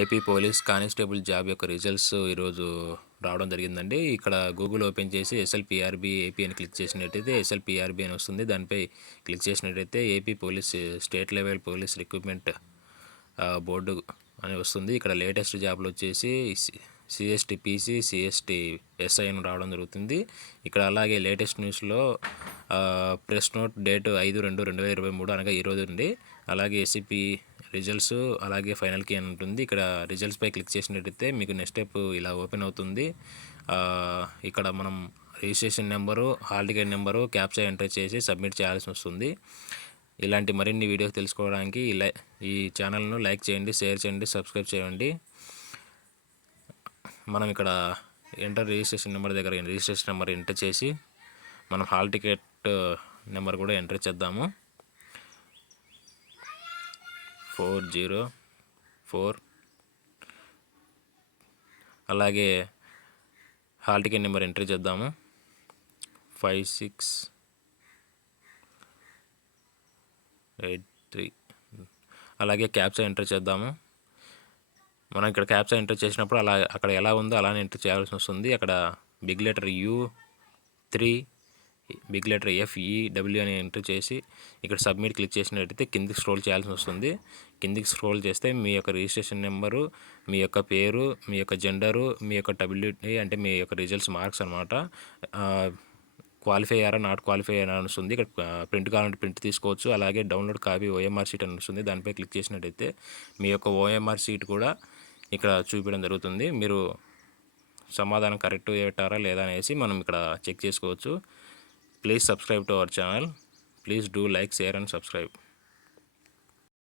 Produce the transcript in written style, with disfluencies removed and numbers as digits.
AP police constable job యొక్క results ఈరోజు రావడం జరిగిందండి. ఇక్కడ గూగుల్ ఓపెన్ చేసి ఎస్ఎల్పిఆర్బి ఏపీ అని క్లిక్ చేసినట్టయితే ఎస్ఎల్పిఆర్బి అని వస్తుంది. దానిపై క్లిక్ చేసినట్టయితే AP police state level police recruitment board అని వస్తుంది. ఇక్కడ లేటెస్ట్ జాబ్లు వచ్చేసి సిఎస్టీ పీసీ, సిఎస్టీ ఎస్ఐ అని రావడం జరుగుతుంది. ఇక్కడ అలాగే లేటెస్ట్ న్యూస్లో ప్రెస్ నోట్ డేట్ 5/2/2023 అనగా ఈరోజు అండి. అలాగే ఎస్సిపి రిజల్ట్స్ అలాగే ఫైనల్ కీ అని ఉంటుంది. ఇక్కడ రిజల్ట్స్పై క్లిక్ చేసినట్టయితే మీకు నెక్స్ట్ స్టెప్ ఇలా ఓపెన్ అవుతుంది. ఇక్కడ మనం registration number, hall ticket number, captcha enter చేసి సబ్మిట్ చేయాల్సి వస్తుంది. ఇలాంటి మరిన్ని వీడియోస్ తెలుసుకోవడానికి ఈ ఛానల్ను లైక్ చేయండి, షేర్ చేయండి, సబ్స్క్రైబ్ చేయండి. మనం ఇక్కడ రిజిస్ట్రేషన్ నెంబర్ దగ్గర రిజిస్ట్రేషన్ నెంబర్ ఎంటర్ చేసి మనం హాల్ టికెట్ నెంబర్ కూడా ఎంటర్ చేద్దాము. 404. అలాగే హాల్ టికెట్ నెంబర్ ఎంటర్ చేద్దాము 5683. అలాగే క్యాప్చా ఎంటర్ చేద్దాము. మనం ఇక్కడ క్యాప్చా ఎంటర్ చేసినప్పుడు అక్కడ ఎలా ఉందో అలానే ఎంటర్ చేయాల్సి వస్తుంది. అక్కడ big letter U3, big letter FEW అని ఎంటర్ చేసి ఇక్కడ సబ్మిట్ క్లిక్ చేసినట్టయితే కిందికి స్క్రోల్ చేయాల్సి వస్తుంది. కిందికి స్క్రోల్ చేస్తే మీ యొక్క రిజిస్ట్రేషన్ నెంబరు, మీ యొక్క పేరు, మీ యొక్క జెండరు, మీ యొక్క WT అంటే మీ యొక్క రిజల్ట్స్ మార్క్స్ అనమాట, క్వాలిఫై అయ్యారా నాట్ క్వాలిఫై అయ్యారా అని వస్తుంది. ఇక్కడ ప్రింట్ కావాలంటే ప్రింట్ తీసుకోవచ్చు. అలాగే డౌన్లోడ్ కాపీ OMR షీట్ అని వస్తుంది. దానిపై క్లిక్ చేసినట్టయితే మీ యొక్క OMR షీట్ కూడా ఇక్కడ చూపించడం జరుగుతుంది. మీరు సమాధానం కరెక్ట్ పెట్టారా లేదా అనేసి మనం ఇక్కడ చెక్ చేసుకోవచ్చు. Please subscribe to our channel. Please do like, share and subscribe.